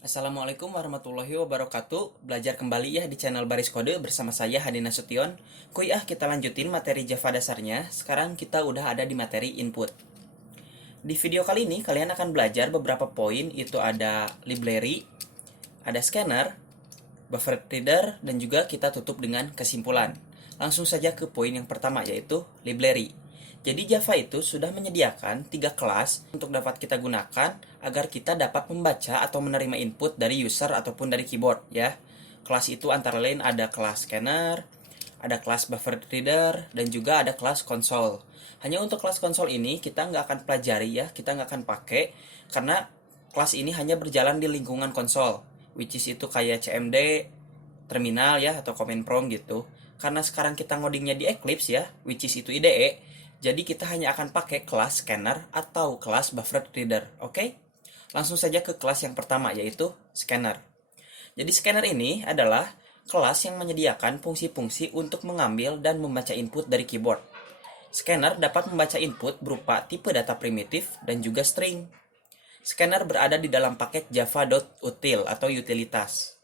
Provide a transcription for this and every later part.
Assalamualaikum warahmatullahi wabarakatuh. Belajar kembali ya di channel Baris Kode bersama saya Hadi Nasution. Kita lanjutin materi Java dasarnya. Sekarang kita udah ada di materi input. Di video kali ini kalian akan belajar beberapa poin, itu ada library, ada scanner, buffer reader, dan juga kita tutup dengan kesimpulan. Langsung saja ke poin yang pertama, yaitu library. Jadi Java itu sudah menyediakan 3 kelas untuk dapat kita gunakan agar kita dapat membaca atau menerima input dari user ataupun dari keyboard ya. Kelas itu antara lain ada kelas scanner, ada kelas buffer reader, dan juga ada kelas console. Hanya untuk kelas console ini kita nggak akan pelajari ya, kita nggak akan pakai karena kelas ini hanya berjalan di lingkungan konsol, which is itu kayak CMD, terminal ya, atau command prompt gitu. Karena sekarang kita ngodingnya di Eclipse ya, which is itu IDE, jadi kita hanya akan pakai kelas scanner atau kelas buffer reader, oke? Langsung saja ke kelas yang pertama, yaitu scanner. Jadi scanner ini adalah kelas yang menyediakan fungsi-fungsi untuk mengambil dan membaca input dari keyboard. Scanner dapat membaca input berupa tipe data primitif dan juga string. Scanner berada di dalam paket java.util atau utilitas.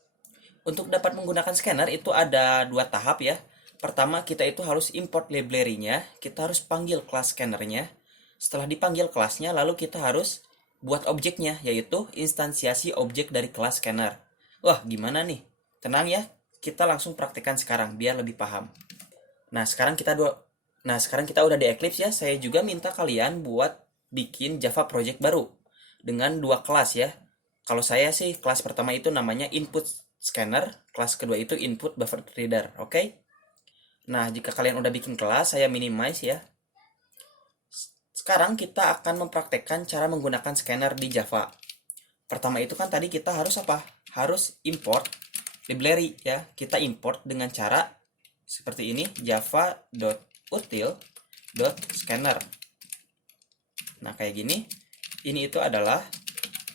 Untuk dapat menggunakan scanner itu ada dua tahap ya. Pertama, kita itu harus import library-nya, kita harus panggil kelas scanner-nya. Setelah dipanggil kelasnya, lalu kita harus buat objeknya, yaitu instansiasi objek dari kelas scanner. Wah, gimana nih? Tenang ya, kita langsung praktekkan sekarang biar lebih paham. Nah, sekarang kita udah di Eclipse ya. Saya juga minta kalian buat bikin Java project baru dengan dua kelas ya. Kalau saya sih kelas pertama itu namanya input scanner, kelas kedua itu input buffer reader, oke? Nah, jika kalian udah bikin kelas, saya minimize ya. Sekarang kita akan mempraktekkan cara menggunakan scanner di Java. Pertama itu kan tadi kita harus apa? Harus import library ya. Kita import dengan cara seperti ini, java.util.scanner. Nah, kayak gini. Ini itu adalah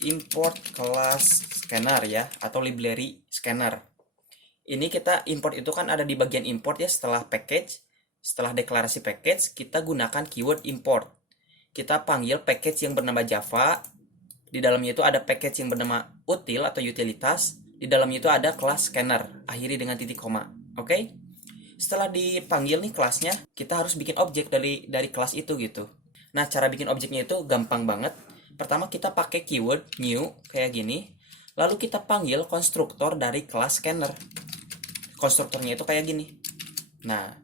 import kelas scanner ya, atau library scanner. Ini kita import itu kan ada di bagian import ya, setelah package, setelah deklarasi package, kita gunakan keyword import. Kita panggil package yang bernama Java, di dalamnya itu ada package yang bernama util atau utilitas, di dalamnya itu ada kelas scanner, akhiri dengan titik koma. Oke? Setelah dipanggil nih kelasnya, kita harus bikin objek dari kelas itu gitu. Nah, cara bikin objeknya itu gampang banget. Pertama kita pakai keyword new kayak gini, lalu kita panggil konstruktor dari kelas scanner. Konstruktornya itu kayak gini. Nah,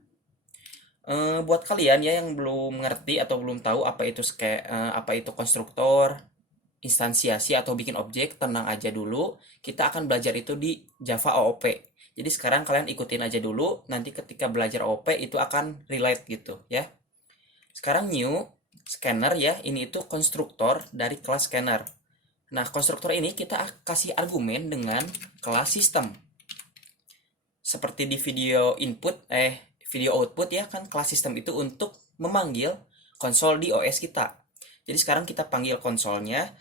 buat kalian ya yang belum mengerti atau belum tahu apa itu konstruktor, instansiasi atau bikin objek, tenang aja dulu. Kita akan belajar itu di Java OOP. Jadi sekarang kalian ikutin aja dulu, nanti ketika belajar OOP itu akan relate gitu ya. Sekarang new scanner ya, ini itu konstruktor dari kelas scanner. Nah, konstruktor ini kita kasih argumen dengan kelas system. Seperti di video output ya, kan kelas system itu untuk memanggil konsol di OS kita. Jadi sekarang kita panggil konsolnya,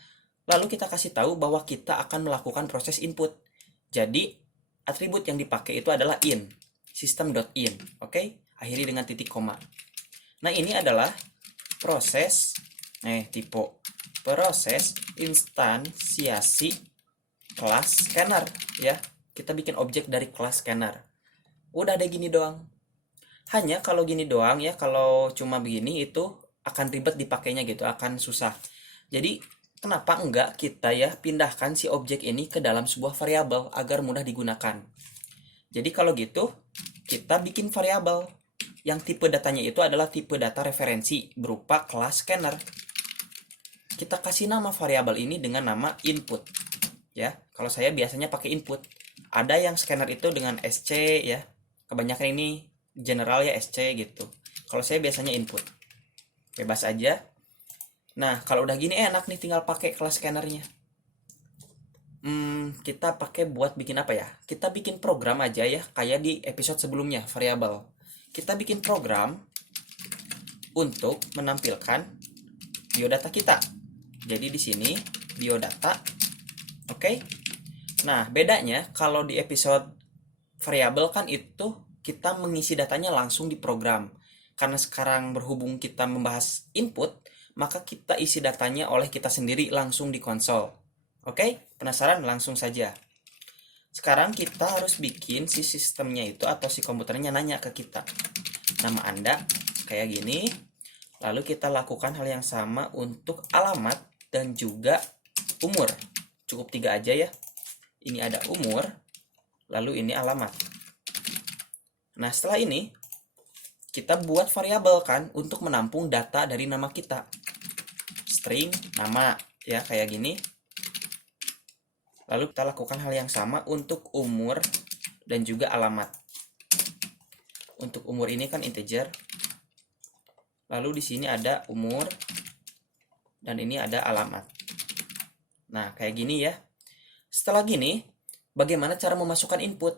lalu kita kasih tahu bahwa kita akan melakukan proses input. Jadi atribut yang dipakai itu adalah in, system.in, oke? Akhiri dengan titik koma. Nah, ini adalah proses proses instansiasi kelas scanner ya. Kita bikin objek dari kelas scanner. Udah ada gini doang. Hanya kalau gini doang ya, kalau cuma begini itu akan ribet dipakainya gitu, akan susah. Jadi kenapa enggak kita ya pindahkan si objek ini ke dalam sebuah variabel agar mudah digunakan. Jadi kalau gitu kita bikin variabel yang tipe datanya itu adalah tipe data referensi berupa kelas scanner. Kita kasih nama variabel ini dengan nama input ya. Kalau saya biasanya pakai input. Ada yang scanner itu dengan SC ya. Kebanyakan ini general ya, SC gitu. Kalau saya biasanya input. Bebas aja. Nah, kalau udah gini enak nih tinggal pakai kelas scannernya. Kita pakai buat bikin apa ya? Kita bikin program aja ya, kayak di episode sebelumnya, variabel. Kita bikin program untuk menampilkan biodata kita. Jadi di sini biodata. Oke? Nah, bedanya kalau di episode variabel kan itu kita mengisi datanya langsung di program. Karena sekarang berhubung kita membahas input, maka kita isi datanya oleh kita sendiri langsung di konsol. Oke, penasaran? Langsung saja. Sekarang kita harus bikin si sistemnya itu atau si komputernya nanya ke kita. Nama Anda kayak gini. Lalu kita lakukan hal yang sama untuk alamat dan juga umur. Cukup 3 aja ya. Ini ada umur, lalu ini alamat. Nah, setelah ini kita buat variabel kan untuk menampung data dari nama kita. String nama ya kayak gini. Lalu kita lakukan hal yang sama untuk umur dan juga alamat. Untuk umur ini kan integer. Lalu di sini ada umur dan ini ada alamat. Nah, kayak gini ya. Setelah gini, bagaimana cara memasukkan input?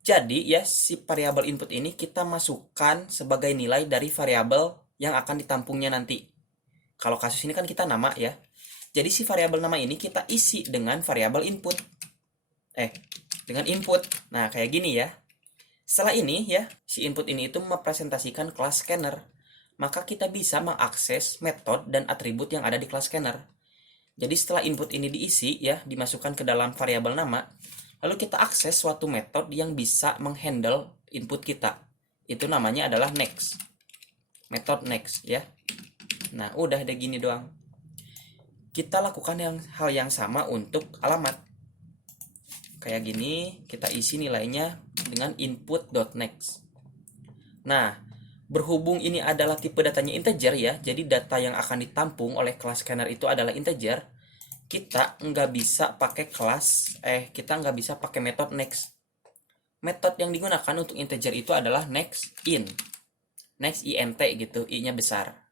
Jadi ya, si variabel input ini kita masukkan sebagai nilai dari variabel yang akan ditampungnya nanti. Kalau kasus ini kan kita nama ya. Jadi si variabel nama ini kita isi dengan variabel input. Dengan input. Nah, kayak gini ya. Setelah ini ya, si input ini itu merepresentasikan kelas scanner. Maka kita bisa mengakses metode dan atribut yang ada di kelas scanner. Jadi setelah input ini diisi ya, dimasukkan ke dalam variabel nama, lalu kita akses suatu metode yang bisa menghandle input kita. Itu namanya adalah next. Metode next ya. Nah, udah ada gini doang. Kita lakukan hal yang sama untuk alamat. Kayak gini, kita isi nilainya dengan input.next. Nah, berhubung ini adalah tipe datanya integer ya, jadi data yang akan ditampung oleh kelas scanner itu adalah integer, kita nggak bisa pakai kita nggak bisa pakai metode next. Metode yang digunakan untuk integer itu adalah next int int gitu, i-nya besar.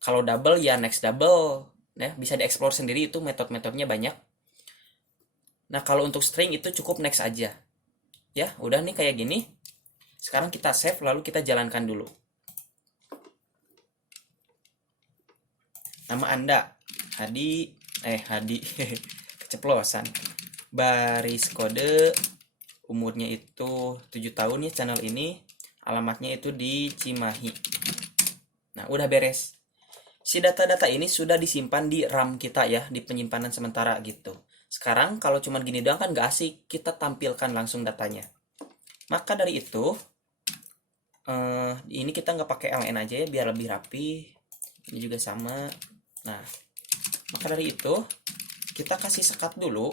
Kalau double ya next double, ya bisa dieksplor sendiri, itu metode-metodenya banyak. Nah, kalau untuk string itu cukup next aja. Ya, udah nih kayak gini. Sekarang kita save, lalu kita jalankan dulu. Nama Anda, Hadi, keceplosan. Baris kode, umurnya itu 7 tahun ya channel ini. Alamatnya itu di Cimahi. Nah, udah beres. Si data-data ini sudah disimpan di RAM kita ya, di penyimpanan sementara gitu. Sekarang kalau cuma gini doang kan gak asik, kita tampilkan langsung datanya. Maka dari itu, ini kita nggak pakai ln aja ya biar lebih rapi. Ini juga sama. Nah, maka dari itu kita kasih sekat dulu,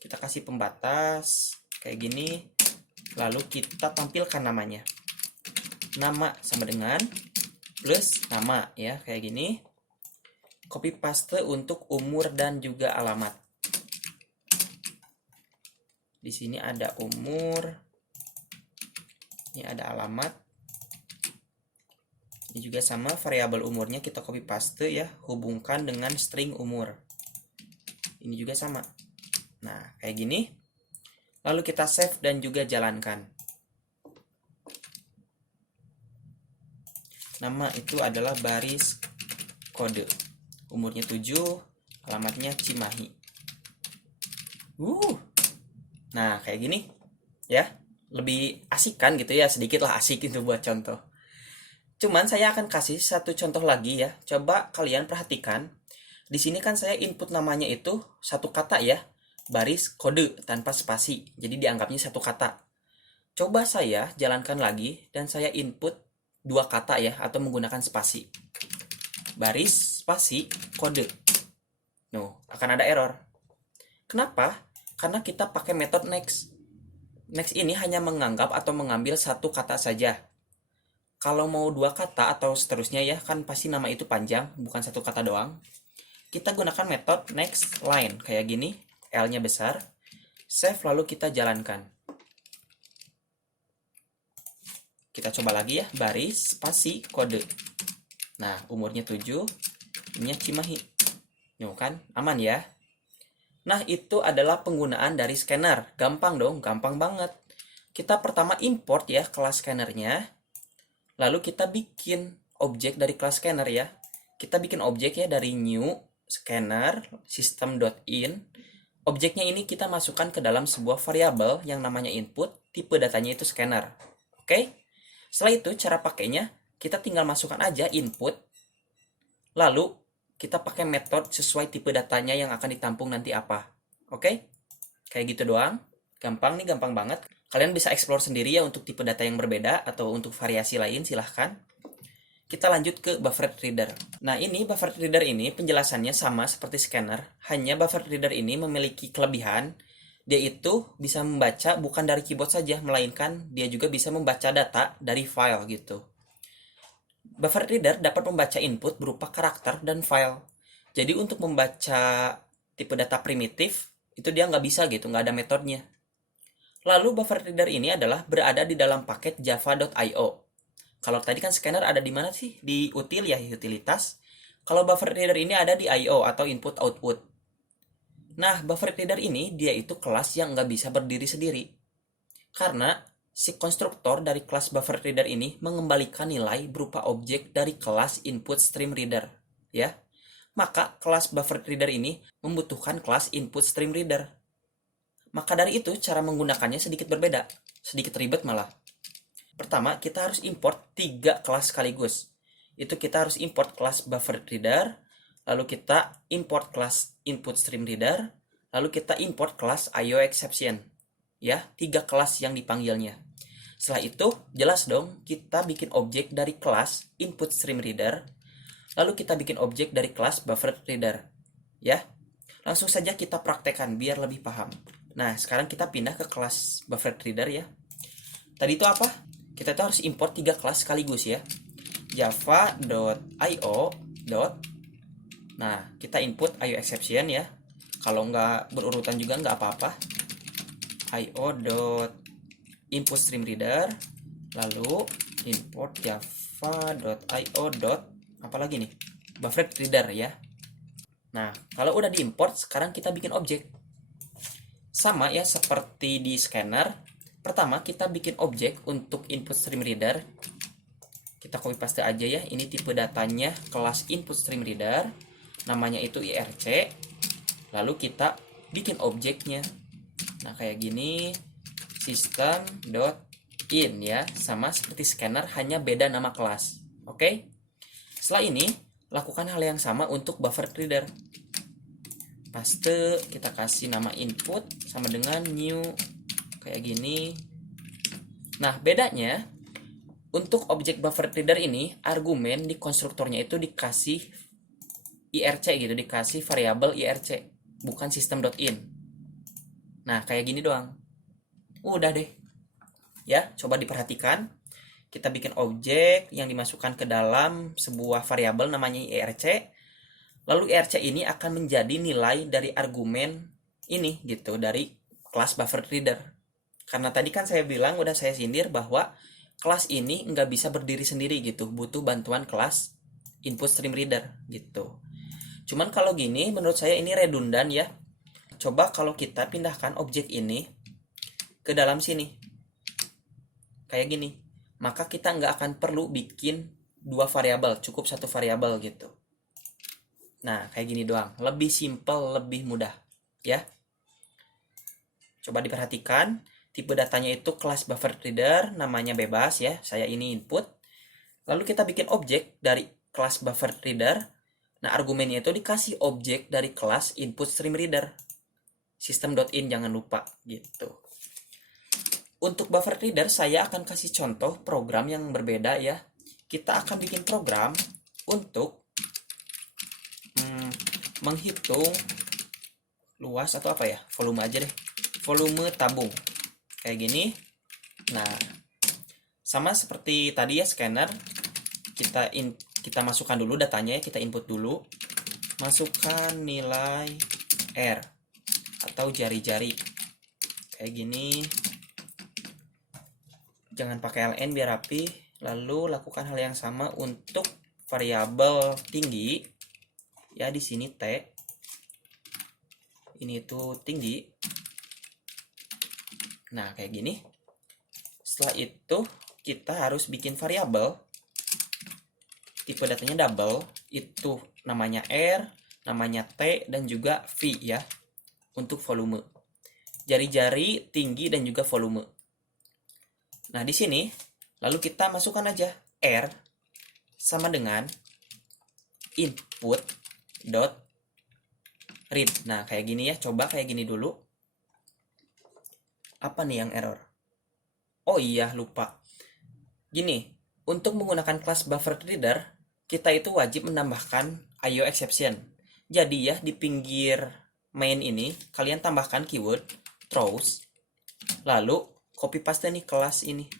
kita kasih pembatas kayak gini, lalu kita tampilkan namanya. Nama sama dengan plus nama ya kayak gini. Copy paste untuk umur dan juga alamat. Di sini ada umur, ini ada alamat. Ini juga sama, variabel umurnya kita copy paste ya, hubungkan dengan string umur. Ini juga sama. Nah, kayak gini. Lalu kita save dan juga jalankan. Nama itu adalah baris kode. Umurnya 7, alamatnya Cimahi. Nah, kayak gini. Ya. Lebih asik kan gitu ya, sedikit lah asik itu buat contoh. Cuman saya akan kasih satu contoh lagi ya. Coba kalian perhatikan. Di sini kan saya input namanya itu satu kata ya. Baris kode tanpa spasi. Jadi dianggapnya satu kata. Coba saya jalankan lagi dan saya input 2 kata ya, atau menggunakan spasi. Baris spasi kode. Akan ada error. Kenapa? Karena kita pakai metode next. Next ini hanya menganggap atau mengambil satu kata saja. Kalau mau 2 kata atau seterusnya ya, kan pasti nama itu panjang, bukan satu kata doang. Kita gunakan metode next line kayak gini, L-nya besar. Save lalu kita jalankan. Kita coba lagi ya, baris spasi kode. Nah, umurnya 7, ini Cimahi. Kan aman ya. Nah, itu adalah penggunaan dari scanner. Gampang dong, gampang banget. Kita pertama import ya kelas scannernya. Lalu kita bikin objek dari kelas scanner ya. Kita bikin objek ya dari new scanner system.in. Objeknya ini kita masukkan ke dalam sebuah variabel yang namanya input, tipe datanya itu scanner. Oke? Setelah itu cara pakainya, kita tinggal masukkan aja input. Lalu kita pakai metode sesuai tipe datanya yang akan ditampung nanti apa. Oke? Kayak gitu doang. Gampang nih, gampang banget. Kalian bisa explore sendiri ya untuk tipe data yang berbeda atau untuk variasi lain, silahkan. Kita lanjut ke buffered reader. Nah, ini buffered reader ini penjelasannya sama seperti scanner, hanya buffered reader ini memiliki kelebihan, dia itu bisa membaca bukan dari keyboard saja, melainkan dia juga bisa membaca data dari file gitu. Buffered reader dapat membaca input berupa karakter dan file. Jadi untuk membaca tipe data primitif, itu dia nggak bisa gitu, nggak ada metodenya. Lalu buffered reader ini adalah berada di dalam paket java.io. Kalau tadi kan scanner ada di mana sih? Di util ya, utilitas. Kalau buffer reader ini ada di I/O atau input output. Nah, buffer reader ini dia itu kelas yang nggak bisa berdiri sendiri. Karena si konstruktor dari kelas buffer reader ini mengembalikan nilai berupa objek dari kelas input stream reader. Ya, maka kelas buffer reader ini membutuhkan kelas input stream reader. Maka dari itu cara menggunakannya sedikit berbeda, sedikit ribet malah. Pertama, kita harus import 3 kelas sekaligus. Itu kita harus import kelas buffer reader, lalu kita import kelas input stream reader, lalu kita import kelas IO exception. Ya, 3 kelas yang dipanggilnya. Setelah itu, jelas dong, kita bikin objek dari kelas input stream reader, lalu kita bikin objek dari kelas buffer reader. Ya, langsung saja kita praktekkan biar lebih paham. Nah, sekarang kita pindah ke kelas buffer reader ya. Tadi itu apa? Kita tuh harus import 3 kelas sekaligus ya. java.io. Nah, kita input IO exception ya. Kalau nggak berurutan juga nggak apa-apa. io.input stream reader. Lalu import java.io. Apa lagi nih? Buffered reader ya. Nah, kalau udah diimport, sekarang kita bikin objek. Sama ya seperti di scanner. Pertama, kita bikin objek untuk input stream reader. Kita copy paste aja ya. Ini tipe datanya kelas input stream reader. Namanya itu IRC. Lalu kita bikin objeknya. Nah, kayak gini. System.in ya. Sama seperti scanner, hanya beda nama kelas. Oke? Setelah ini, lakukan hal yang sama untuk buffer reader. Paste, kita kasih nama input sama dengan new. Kayak gini. Nah, bedanya untuk objek buffer reader ini, argumen di konstruktornya itu dikasih IRC gitu, dikasih variabel IRC, bukan system.in. Nah, kayak gini doang. Udah deh. Ya, coba diperhatikan. Kita bikin objek yang dimasukkan ke dalam sebuah variabel namanya IRC. Lalu IRC ini akan menjadi nilai dari argumen ini gitu, dari kelas buffer reader. Karena tadi kan saya bilang, udah saya sindir bahwa kelas ini nggak bisa berdiri sendiri gitu, butuh bantuan kelas input stream reader gitu. Cuman kalau gini, menurut saya ini redundan ya. Coba kalau kita pindahkan objek ini ke dalam sini, kayak gini, maka kita nggak akan perlu bikin 2 variabel, cukup 1 variabel gitu. Nah, kayak gini doang, lebih simple, lebih mudah ya. Coba diperhatikan. Tipe datanya itu kelas buffer reader, namanya bebas ya, saya ini input. Lalu kita bikin objek dari kelas buffer reader. Nah, argumennya itu dikasih objek dari kelas input stream reader. System.in jangan lupa gitu. Untuk buffer reader saya akan kasih contoh program yang berbeda ya. Kita akan bikin program untuk menghitung luas atau apa ya, volume aja deh. Volume tabung. Kayak gini. Nah, sama seperti tadi ya scanner, kita masukkan dulu datanya, kita input dulu. Masukkan nilai R atau jari-jari. Kayak gini. Jangan pakai ln biar rapi. Lalu lakukan hal yang sama untuk variabel tinggi. Ya, di sini T. Ini tuh tinggi. Nah, kayak gini. Setelah itu, kita harus bikin variabel. Tipe datanya double. Itu namanya R, namanya T, dan juga V ya. Untuk volume. Jari-jari, tinggi, dan juga volume. Nah, di sini, lalu kita masukkan aja R sama dengan input dot read. Nah, kayak gini ya. Coba kayak gini dulu. Apa nih yang error? Oh iya, lupa. Gini, untuk menggunakan kelas bufferedReader, kita itu wajib menambahkan IO exception. Jadi ya, di pinggir main ini, kalian tambahkan keyword throws, lalu copy paste nih kelas ini.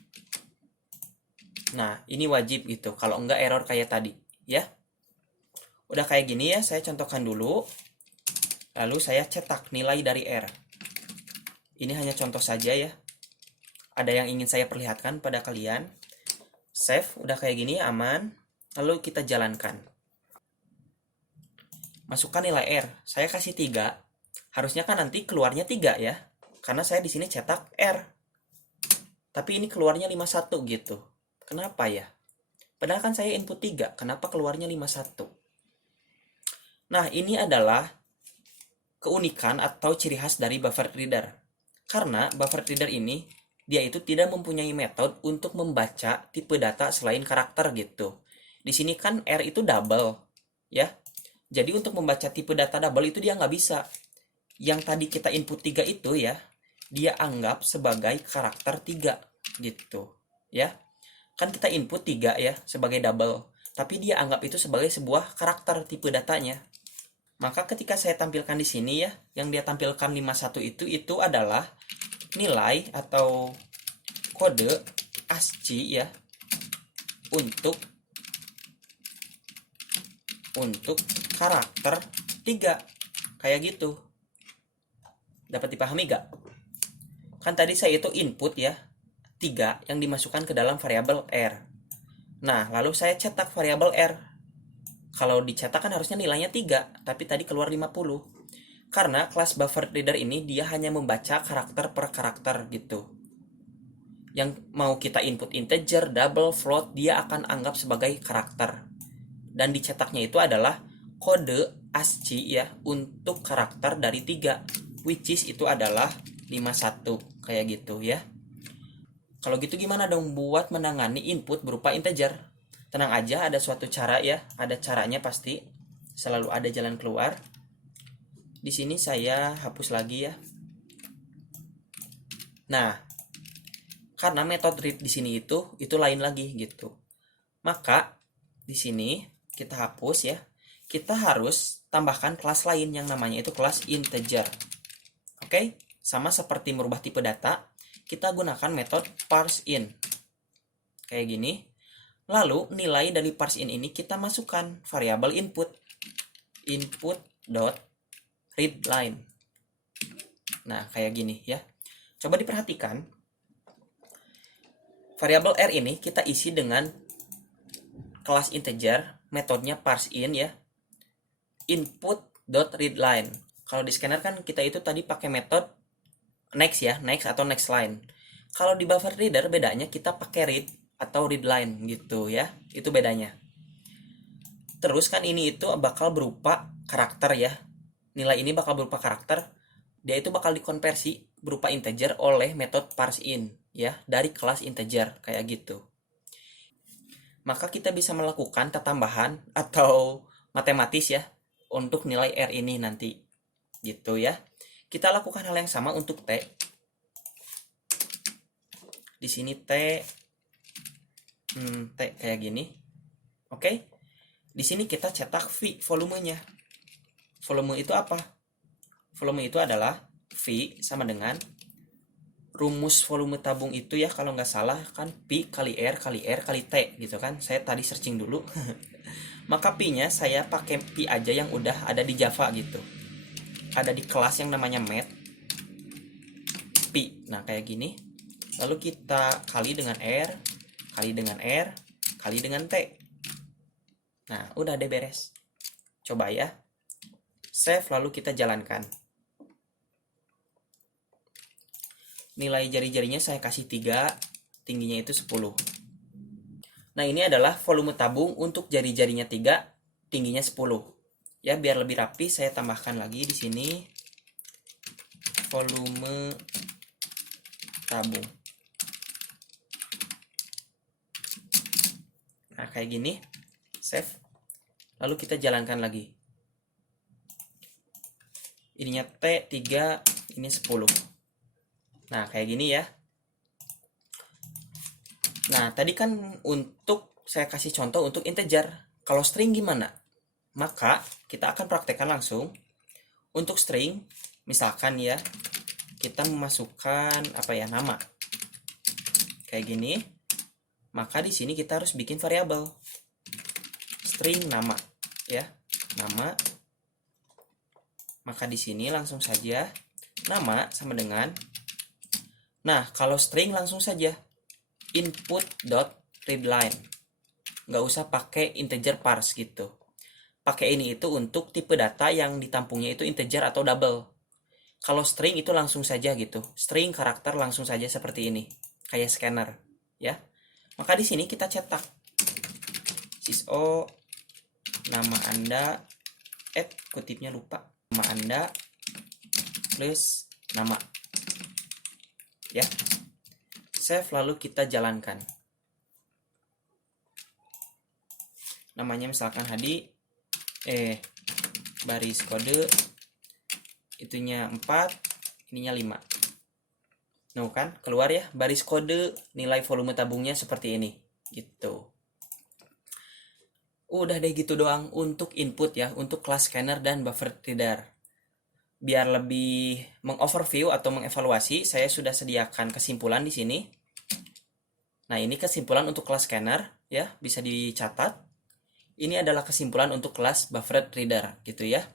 Nah, ini wajib gitu, kalau enggak error kayak tadi, ya. Udah kayak gini ya, saya contohkan dulu. Lalu saya cetak nilai dari R. Ini hanya contoh saja ya. Ada yang ingin saya perlihatkan pada kalian. Save, udah kayak gini, aman. Lalu kita jalankan. Masukkan nilai R. Saya kasih 3. Harusnya kan nanti keluarnya 3 ya. Karena saya di sini cetak R. Tapi ini keluarnya 51 gitu. Kenapa ya? Padahal kan saya input 3. Kenapa keluarnya 51? Nah, ini adalah keunikan atau ciri khas dari bufferedReader. Karena bufferedReader ini dia itu tidak mempunyai metode untuk membaca tipe data selain karakter gitu. Di sini kan R itu double, ya. Jadi untuk membaca tipe data double itu dia nggak bisa. Yang tadi kita input 3 itu ya, dia anggap sebagai karakter 3 gitu, ya. Kan kita input 3 ya sebagai double, tapi dia anggap itu sebagai sebuah karakter tipe datanya. Maka ketika saya tampilkan di sini ya, yang dia tampilkan 51 itu adalah nilai atau kode ASCII ya untuk karakter 3 kayak gitu. Dapat dipahami gak? Kan tadi saya itu input ya 3 yang dimasukkan ke dalam variabel R. Nah, lalu saya cetak variabel R. Kalau dicetak kan harusnya nilainya 3, tapi tadi keluar 50. Karena kelas bufferedReader ini dia hanya membaca karakter per karakter gitu. Yang mau kita input integer, double, float, dia akan anggap sebagai karakter. Dan dicetaknya itu adalah kode ASCII ya untuk karakter dari 3, which is itu adalah 51 kayak gitu ya. Kalau gitu gimana dong buat menangani input berupa integer? Tenang aja, ada suatu cara ya, ada caranya pasti. Selalu ada jalan keluar. Di sini saya hapus lagi ya. Nah, karena metode read di sini itu lain lagi gitu. Maka di sini kita hapus ya. Kita harus tambahkan kelas lain yang namanya itu kelas integer. Oke, sama seperti merubah tipe data, kita gunakan metode parseIn. Kayak gini. Lalu nilai dari parseIn ini kita masukkan variabel input. Input.readLine. Nah, kayak gini ya. Coba diperhatikan. Variabel R ini kita isi dengan kelas integer, metodenya parseIn ya. Input.readLine. Kalau di scanner kan kita itu tadi pakai metode next ya, next atau next line. Kalau di bufferedReader bedanya kita pakai read atau readLine gitu ya. Itu bedanya. Terus kan ini itu bakal berupa karakter ya. Nilai ini bakal berupa karakter. Dia itu bakal dikonversi berupa integer oleh metode parseIn ya, dari kelas integer kayak gitu. Maka kita bisa melakukan tambahan atau matematis ya untuk nilai R ini nanti. Gitu ya. Kita lakukan hal yang sama untuk T. Di sini T kayak gini. Oke. Di sini kita cetak V volumenya. Volume itu apa? Volume itu adalah V sama dengan rumus volume tabung itu ya, kalau nggak salah kan P kali R kali R kali T gitu kan. Saya tadi searching dulu. Maka P-nya saya pakai P aja yang udah ada di Java gitu. Ada di kelas yang namanya math P. Nah, kayak gini. Lalu kita kali dengan R, kali dengan R, kali dengan T. Nah, udah deh beres. Coba ya. Save lalu kita jalankan. Nilai jari-jarinya saya kasih 3, tingginya itu 10. Nah, ini adalah volume tabung untuk jari-jarinya 3, tingginya 10. Ya, biar lebih rapi saya tambahkan lagi di sini volume tabung. Nah, kayak gini. Save. Lalu kita jalankan lagi. ininya T3, ini 10. Nah, kayak gini ya. Nah, tadi kan untuk saya kasih contoh untuk integer. Kalau string gimana? Maka kita akan praktekkan langsung. Untuk string, misalkan ya, kita memasukkan apa ya, nama. Kayak gini. Maka di sini kita harus bikin variabel string nama ya. Nama. Maka di sini langsung saja nama sama dengan, nah, kalau string langsung saja input.readline. Nggak usah pakai integer parse gitu. Pakai ini itu untuk tipe data yang ditampungnya itu integer atau double. Kalau string itu langsung saja gitu. String karakter langsung saja seperti ini. Kayak scanner, ya. Maka di sini kita cetak syso nama Anda, kutipnya lupa. Nama Anda plus nama. Ya. Save lalu kita jalankan. Namanya misalkan Hadi, baris kode itunya 4, ininya 5. Nah kan keluar ya baris kode nilai volume tabungnya seperti ini gitu. Udah deh gitu doang untuk input ya, untuk kelas scanner dan buffer reader. Biar lebih mengoverview atau mengevaluasi, saya sudah sediakan kesimpulan di sini. Nah, ini kesimpulan untuk kelas scanner ya, bisa dicatat. Ini adalah kesimpulan untuk kelas buffer reader gitu ya.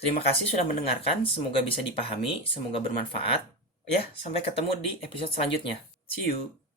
Terima kasih sudah mendengarkan, semoga bisa dipahami, semoga bermanfaat. Ya, sampai ketemu di episode selanjutnya. See you.